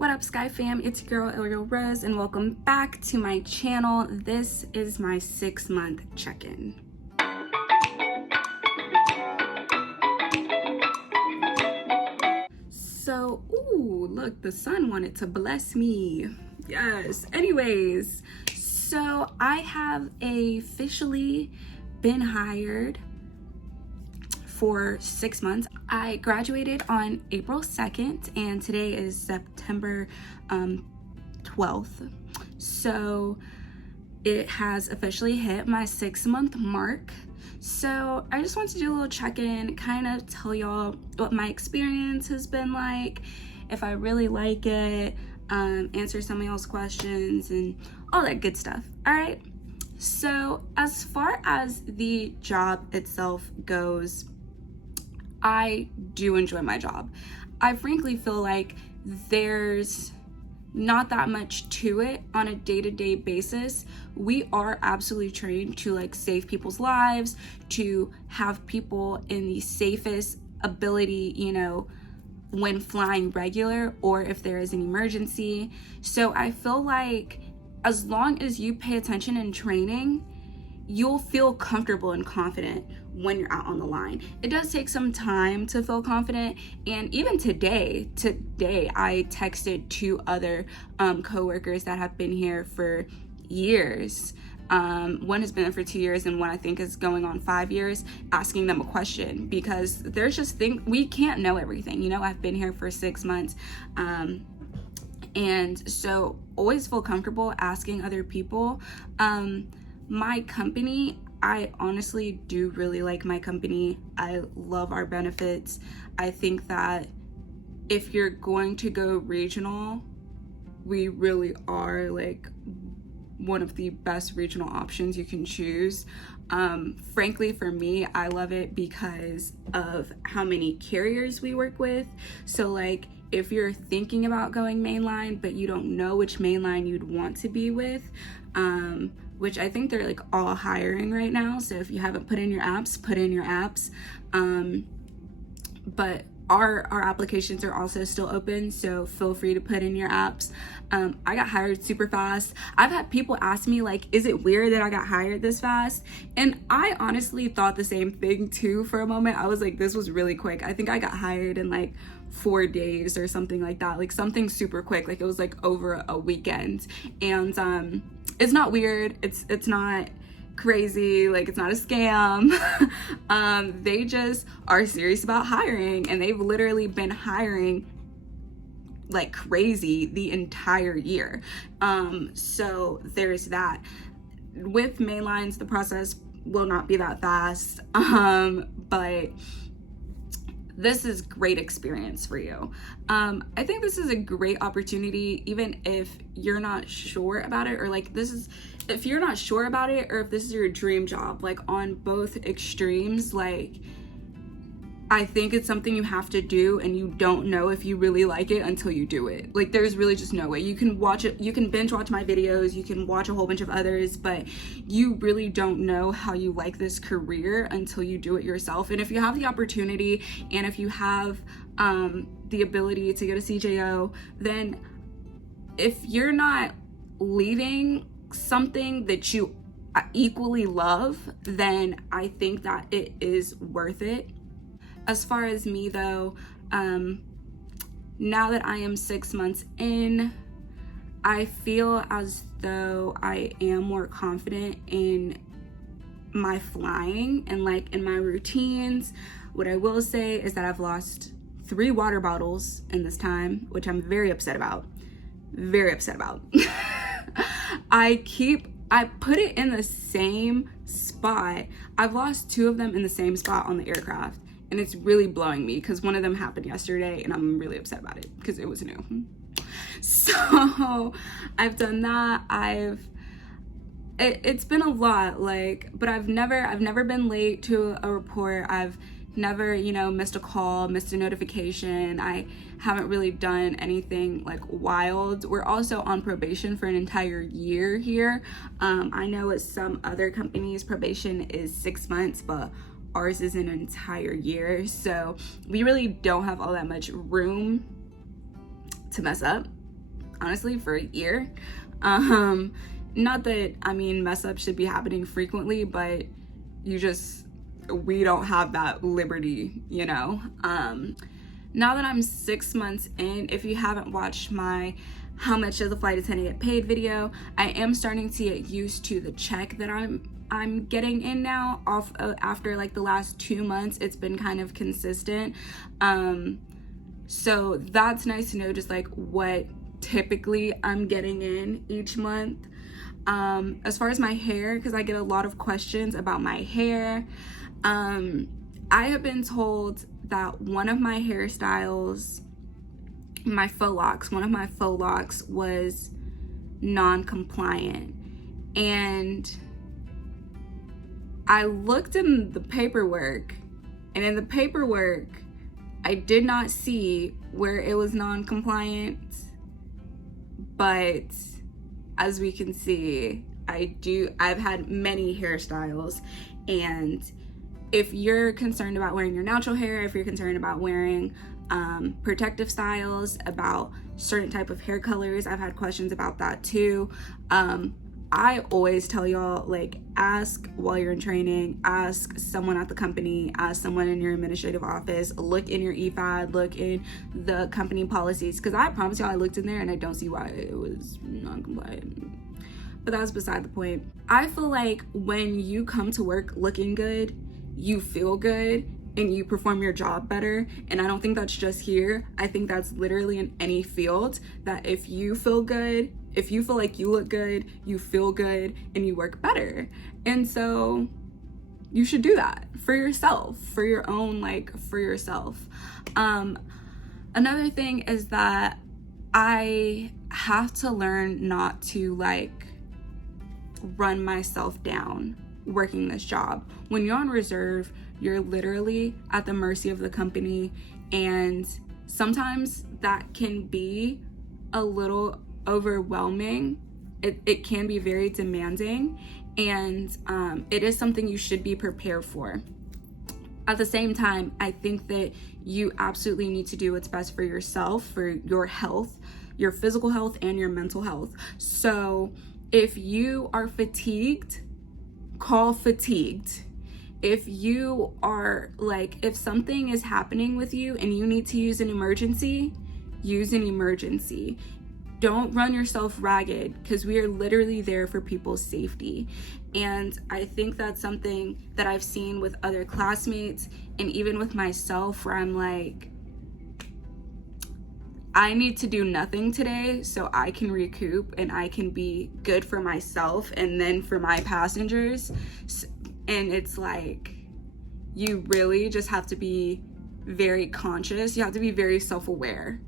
What up, Sky fam? It's your girl Ariel Rose, and welcome back to my channel. This is my 6-month check-in. So, ooh, look, the sun wanted to bless me. Yes. Anyways, so I have officially been hired for 6 months. I graduated on April 2nd, and today is September 12th. So it has officially hit my 6-month mark. So I just wanted to do a little check-in, kind of tell y'all what my experience has been like, if I really like it, answer some of y'all's questions and all that good stuff. All right. So as far as the job itself goes, I do enjoy my job. I frankly feel like there's not that much to it on a day-to-day basis. We are absolutely trained to like save people's lives, to have people in the safest ability, you know, when flying regular or if there is an emergency. So I feel like as long as you pay attention in training, you'll feel comfortable and confident when you're out on the line. It does take some time to feel confident, and even today I texted 2 other co-workers that have been here for years. One has been there for 2 years and one I think is going on 5 years, asking them a question, because there's just things we can't know everything. You know, I've been here for 6 months, and so always feel comfortable asking other people. My company, I honestly do really like my company. I love our benefits. I think that if you're going to go regional, we really are like one of the best regional options you can choose. Frankly, for me, I love it because of how many carriers we work with. So like, if you're thinking about going mainline, but you don't know which mainline you'd want to be with, which I think they're like all hiring right now. So if you haven't put in your apps, put in your apps. But our applications are also still open, so feel free to put in your apps. I got hired super fast. I've had people ask me like, is it weird that I got hired this fast? And I honestly thought the same thing too for a moment. I was like, this was really quick. I think I got hired in like 4 days or something like that, like something super quick. Like it was like over a weekend. And it's not weird. It's not crazy, like it's not a scam. They just are serious about hiring, and they've literally been hiring like crazy the entire year. So there's that. With mainlines, the process will not be that fast, but this is great experience for you. I think this is a great opportunity, even if you're not sure about it, or like if you're not sure about it, or if this is your dream job, like on both extremes, like I think it's something you have to do, and you don't know if you really like it until you do it. Like there's really just no way. You can watch it, you can binge watch my videos, you can watch a whole bunch of others, but you really don't know how you like this career until you do it yourself. And if you have the opportunity, and if you have the ability to get a CJO, then if you're not leaving something that you equally love, then I think that it is worth it. As far as me though, now that I am 6 months in, I feel as though I am more confident in my flying and like in my routines. What I will say is that I've lost 3 water bottles in this time, which I'm very upset about. Very upset about. I put it in the same spot. I've lost 2 of them in the same spot on the aircraft. And it's really blowing me because one of them happened yesterday, and I'm really upset about it because it was new. So I've done that. It's been a lot, like, but I've never been late to a report. I've never, you know, missed a call, missed a notification. I haven't really done anything like wild. We're also on probation for an entire year here. I know at some other companies probation is 6 months, but ours is an entire year, so we really don't have all that much room to mess up. honestly for a year. Not that, I mean, mess ups should be happening frequently, but we don't have that liberty, you know? Now that I'm 6 months in, if you haven't watched my how much does a flight attendant get paid video, I am starting to get used to the check that I'm getting in now after like the last 2 months. It's been kind of consistent. So that's nice to know, just like what typically I'm getting in each month. As far as my hair, because I get a lot of questions about my hair, I have been told that one of my hairstyles, one of my faux locks was non-compliant. And I looked in the paperwork, and in the paperwork, I did not see where it was non-compliant, but as we can see, I've had many hairstyles, and if you're concerned about wearing your natural hair, if you're concerned about wearing protective styles, about certain type of hair colors, I've had questions about that too. I always tell y'all, like, ask while you're in training, ask someone at the company, ask someone in your administrative office, look in your EFAD, look in the company policies, because I promise y'all I looked in there and I don't see why it was non-compliant. But that's beside the point. I feel like when you come to work looking good, you feel good and you perform your job better. And I don't think that's just here. I think that's literally in any field, that if you feel good, if you feel like you look good, you feel good, and you work better. And so you should do that for yourself, for your own, like, for yourself. Another thing is that I have to learn not to, like, run myself down working this job. When you're on reserve, you're literally at the mercy of the company, and sometimes that can be a little overwhelming. It can be very demanding, and it is something you should be prepared for. At the same time, I think that you absolutely need to do what's best for yourself, for your health, your physical health and your mental health. So if you are fatigued, call fatigued. If you are, like, if something is happening with you and you need to use an emergency, use an emergency. Don't run yourself ragged, because we are literally there for people's safety. And I think that's something that I've seen with other classmates and even with myself, where I'm like, I need to do nothing today so I can recoup and I can be good for myself and then for my passengers. And it's like, you really just have to be very conscious. You have to be very self-aware.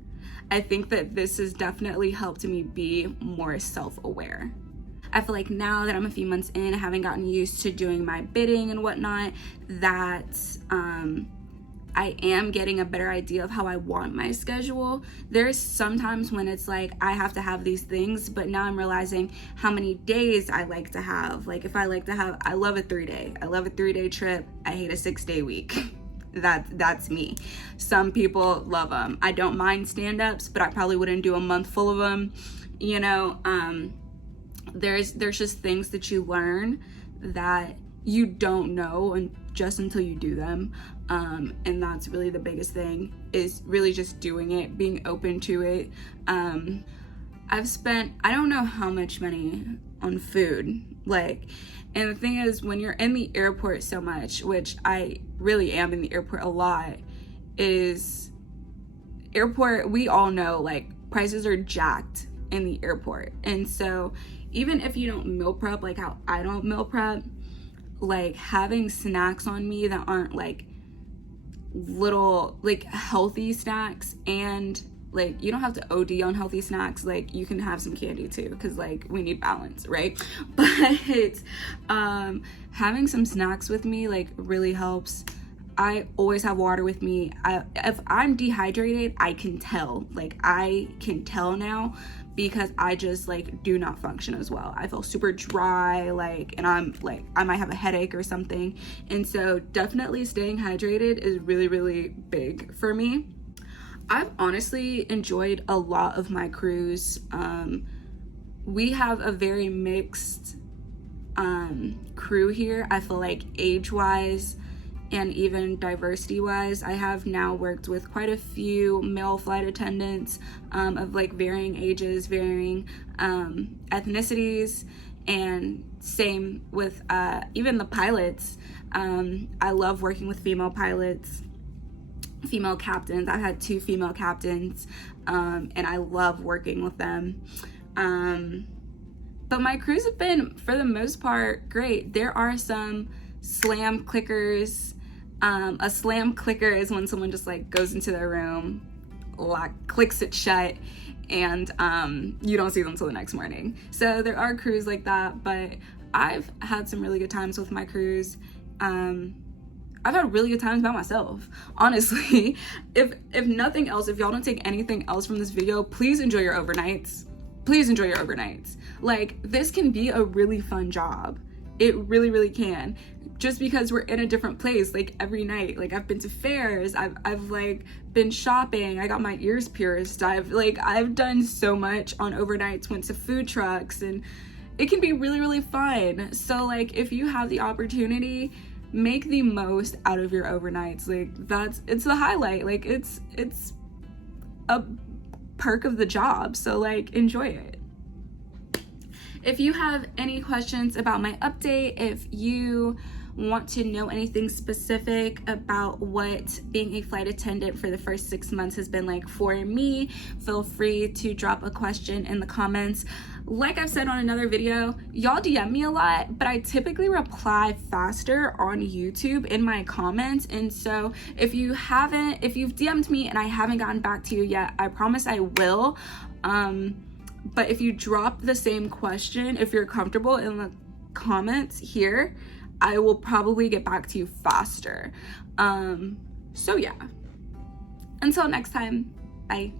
I think that this has definitely helped me be more self-aware. I feel like now that I'm a few months in, having gotten used to doing my bidding and whatnot, that I am getting a better idea of how I want my schedule. There's sometimes when it's like I have to have these things, but now I'm realizing how many days I like to have. Like, if I like to have, I love a 3-day. I love a 3-day trip. I hate a 6-day week. That's me. Some people love them. I don't mind stand-ups, but I probably wouldn't do a month full of them. You know, there's just things that you learn that you don't know and just until you do them. And that's really the biggest thing, is really just doing it, being open to it. I've spent, I don't know how much money on food, like, and the thing is, when you're in the airport so much, which I really am in the airport a lot, is airport, we all know, like, prices are jacked in the airport. And so even if you don't meal prep, like how I don't meal prep, like, having snacks on me that aren't like little, like, healthy snacks, and like, you don't have to OD on healthy snacks. Like, you can have some candy too, because like, we need balance, right? But having some snacks with me, like, really helps. I always have water with me. If I'm dehydrated, I can tell. Like, I can tell now, because I just, like, do not function as well. I feel super dry, like, and I'm like, I might have a headache or something. And so definitely staying hydrated is really, really big for me. I've honestly enjoyed a lot of my cruise. We have a very mixed crew here. I feel like age-wise and even diversity-wise, I have now worked with quite a few male flight attendants of like varying ages, varying ethnicities, and same with even the pilots. I love working with female pilots, female captains. I've had 2 female captains, and I love working with them. But my crews have been, for the most part, great. There are some slam clickers. A slam clicker is when someone just like goes into their room, clicks it shut, and you don't see them till the next morning. So there are crews like that, but I've had some really good times with my crews. I've had really good times by myself, honestly. If nothing else, if y'all don't take anything else from this video, please enjoy your overnights. Please enjoy your overnights. Like, this can be a really fun job. It really, really can. Just because we're in a different place, like every night. Like, I've been to fairs, I've like been shopping, I got my ears pierced, I've done so much on overnights, went to food trucks, and it can be really, really fun. So like, if you have the opportunity, make the most out of your overnights. Like, it's the highlight. Like, it's a perk of the job, so like, enjoy it. If you have any questions about my update, if you want to know anything specific about what being a flight attendant for the first 6 months has been like for me, feel free to drop a question in the comments. Like I've said on another video, y'all DM me a lot, but I typically reply faster on YouTube in my comments. And so if you've DM'd me and I haven't gotten back to you yet, I promise I will. But if you drop the same question, if you're comfortable in the comments here, I will probably get back to you faster. So yeah, until next time, bye.